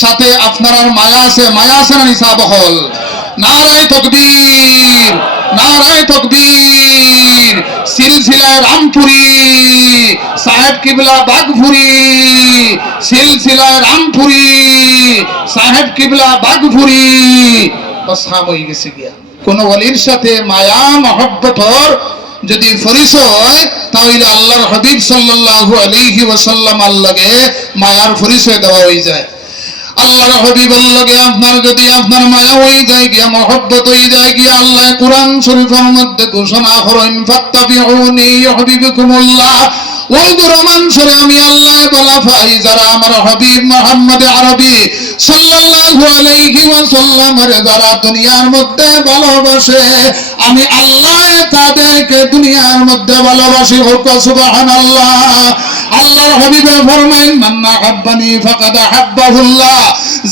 সাথে আপনার আর মায়া আছে না নিসা বহল? নারায়ে তাকবীর, নারায়ে তাকবীর। সিলসিলায় রামপুরি সাহেব কিবলা বাগপুরি, সিলসিলায় রামপুরি সাহেব কিবলা বাগপুরি। সাহাব হয়ে গেছে গিয়া। কোন ওলির সাথে মায়া মহব্বতর যদি পরিচয়, তাহলে আল্লাহর হাবিব সাল্লাল্লাহু আলাইহি ওয়াসাল্লাম আল্লাহকে মায়ার পরিচয় দেওয়া হয়ে যায়। আল্লাহর হাবিবের লগে আপনার যদি আপনার মায়া হয়ে যায় গিয়া, মহব্বত হয়ে যায় গিয়া, আল্লাহ কুরআন শরীফের মধ্যে ঘোষণা করেন ফাত্তাবিউনি ইউহিব্বুকুমুল্লাহ। ওই রোমান সরে আমি আল্লাহ বলা পাই, যারা আমার হাবিব মুহাম্মদ আরবি সাল্লাল্লাহু আলাইহি ওয়াসাল্লামের যারা দুনিয়ার মধ্যে ভালোবাসে, আমি আল্লাহ তাদেরকে দুনিয়ার মধ্যে ভালোবাসি। হোক সুবহানাল্লাহ। আল্লাহর হাবিবে ফরমাইন মান আহাব্বানি ফাকাদ আহাব্বাহুল্লাহ।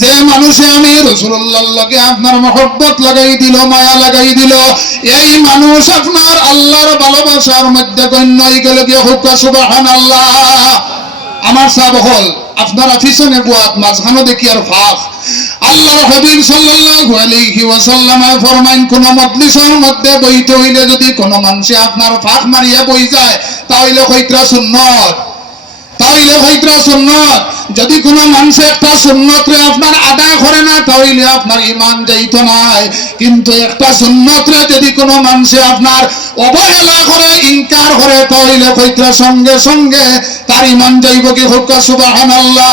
যে মানুষে আমি রাসূলুল্লাহর লগে আপনার মহব্বত লাগাই দিল, মায়া লাগাই দিল, এই মানুষ আপনার আল্লাহর ভালোবাসার মধ্যে গণ্য হয়ে গেল। কি হোক সুবহানাল্লাহ। আমার সাহেব হল আপনারা পিছনে বুয়াত মাঝখানে দেখি আর ফাঁক। আল্লাহর হাবিব সাল্লাল্লাহু আলাইহি ওয়াসাল্লাম ফরমাইন, কোন মজলিসের মধ্যে বইতে হইলে যদি কোন মানুষে আপনার ফাঁক মারিয়া বই যায়, তাহলে হইতরা সুন্নত, তাহলে হইতরা সুন্নত। যদি কোন মানুষ একটা সুন্নতরে আপনার আদায় করে না, তাহলে আপনার ঈমান যাইত নাই। কিন্তু একটা সুন্নতরে যদি কোন মানুষে আপনার অবহেলা করে, ইনকার করে, তাহলে হইতরা সঙ্গে সঙ্গে তার ঈমান যাইব। কি হোক সুবহানাল্লাহ।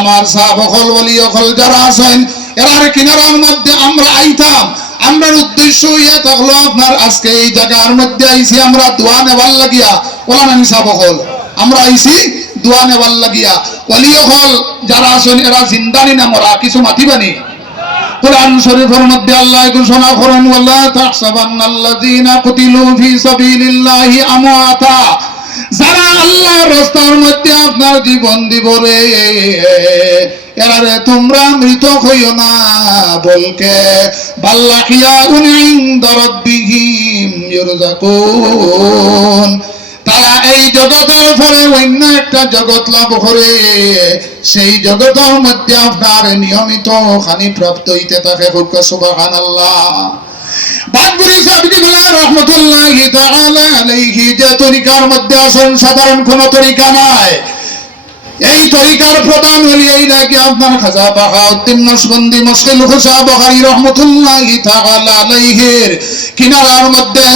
আমার সাহাবাগণ ওলি হল যারা আছেন, এরার কিনারার মধ্যে আমরা আইতাম। আমরা উদ্দেশ্য ইয়া থাকলো আপনার আজকে এই জায়গার মধ্যে আইছি আমরা দোয়া নেবার লাগিয়া। ওলা নানি সাহাবাগণ আমরা আইছি দোয়া নেবার লাগিয়া। ওলি হল যারা আছেন এরা জিন্দানি না মরা, কিছু মাতিবানি। কুরআন শরীফের মধ্যে আল্লাহ ঘোষণা করেন, ওয়ালা তাহসাবান্নাল্লাযীনা কুতিলু ফি সাবিলিল্লাহি আমওয়াতা। যারা আল্লাহর রাস্তার মধ্যে আপনার জীবন দিব রে, এরারে তোমরা মৃত হইও না, বলকে বাল্লাহিয়াউন ইনদা রাব্বিহিম ইউরযাকুন। তারা এই জগতের পরে অন্য একটা জগৎ লাভ করে, সেই জগতের মধ্যে আপনার নিয়মিত খানি প্রাপ্ত হইতে থাকে। সুবহানাল্লাহ। বাগবুরি সাহেব কিবলা রাহমাতুল্লাহি তাআলা আলাইহি যে তরিকার মধ্যে আসেন, সাধারণ কোন তরিকা নাই। এই তরিকার প্রধান হলি এই নাকি আপনার খাজা বাহাউদ্দিন নকশবন্দি মুশকিল খুশা বুখারী রাহমাতুল্লাহি তাআলা আলাইহির কিনারার মধ্যে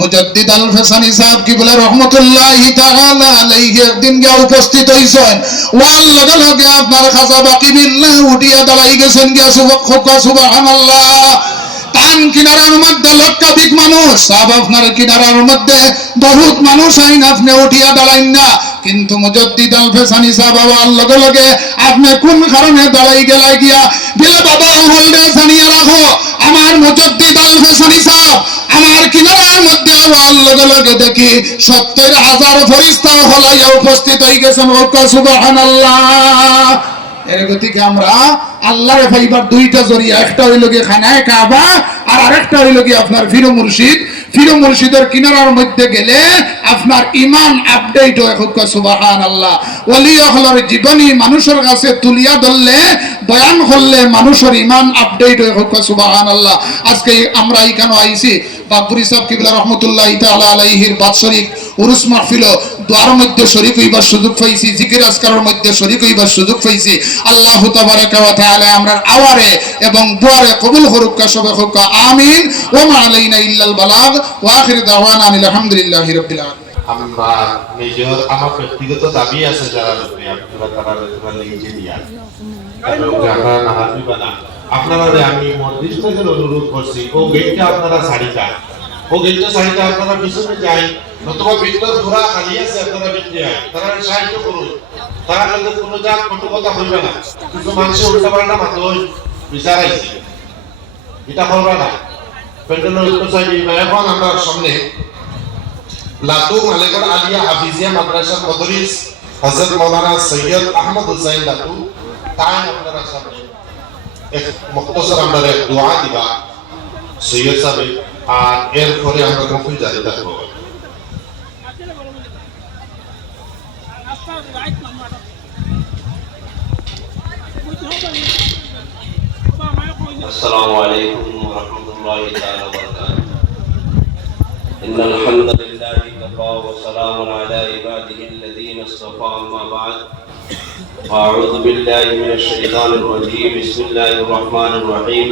মুজাদ্দিদ আল ফেসানি সাহেব কিবলা রাহমাতুল্লাহি তাআলা আলাইহি একদিন গিয়ে উপস্থিত হইছেন। ওয়াল লগে লগে আপনার খাজা বাকি বিল্লাহ উঠিয়া দাঁড়াই গেছেন গিয়া। সুবহানাল্লাহ। তান কিনারার মধ্যে লক্ষাধিক মানুষ, সব আপনার কিনারার মধ্যে বহুত মানুষ আইন, আপনি উঠিয়া দাঁড়াইন না। কিন্তু মুজাদ্দিদ আল ফেসানি সাহেব আওয়ার লগে লগে আপনি কোন কারণে দাঁড়াই গেলাই গিয়া দিলে বাবা হলদে জানিয়া রাখো, আমার মুজাদ্দিদ আল ফেসানি সাহেব আমার কিনারার মধ্যে আওয়ার লগে লগে দেখি ৭০,০০০ ফেরেশতা হলাইয়া উপস্থিত হয়ে গেছেন। সুবহানাল্লাহ। এর গতিকে আমরা আল্লাহর ফাইবার দুইটা জরিয়া, একটা হইল গিয়ে খানায় কাবা, আর আরেকটা হইল গিয়ে আপনার ফির মুর্শিদ। ফির মুর্শিদের কিনারার মধ্যে গেলে আপনার ঈমান আপডেট হয়। সুবহানাল্লাহ। ওলি হলার জীবনী মানুষের কাছে তুলিয়া ধরলে, বয়ান করলে মানুষের ঈমান আপডেট হয়। সুবহানাল্লাহ। আজকে আমরা এখানে আইছি বাগবুরি সাহেব কিবলা রাহমাতুল্লাহি তাআলা আলাইহির বাৎসরিক উরুস মাহফিল, দোয়ার মধ্যে শরীক হইবার সুযোগ পাইছি, জিকির আজকারের মধ্যে শরীক হইবার সুযোগ পাইছি। আল্লাহু তাবারাকা ওয়া তাআলা আমরা আওয়ারে এবং দুয়ারে কবুল করুক। সবে হোক আমিন। ওয়া মা আলাইনা ইল্লাল বালাগ ওয়া আখির দাওয়ানা আলহামদুলিল্লাহি রাব্বিল আলামিন। আমরা নিজের আমার ব্যক্তিগত দাবি আছে যারা তারা ইঞ্জিনিয়ার আপনারা আমি মসজিদ থেকে অনুরোধ করছি, ও গেটটা আপনারা ছাড়িটা, ও গেটটা ছাড়িটা আপনারা পিছনে যাই, নতুবা ভিতর ঘোরা খালি আছে, আপনারা ভিতরে যায়, তারা সাহায্য করুন। তারা কিন্তু কোনো জাত কটু কথা হইবে না। কিন্তু মানুষের উল্টা পাল্টা মাত্র বিচারাইছে, এটা করবে না। প্যান্ডেলের উত্তর সাইডে এখন আমরা সামনে লাতু মালেকর আলিয়া হাফিজিয়া মাদ্রাসা মুদরিস হযরত মাওলানা সৈয়দ আহমদ হুসাইন লাতু তাই আপনারা সামনে এক মুখতসর আমরা দোয়া দিবা সৈয়দ সাহেব, আর এর পরে আমরা কফি জারি রাখবো। السلام عليكم ورحمة الله تعالى وبركاته. إن الحمد لله كفى وسلام على عباده الذين اصطفى. أما بعد، أعوذ بالله من الشيطان الرجيم. بسم الله الرحمن الرحيم.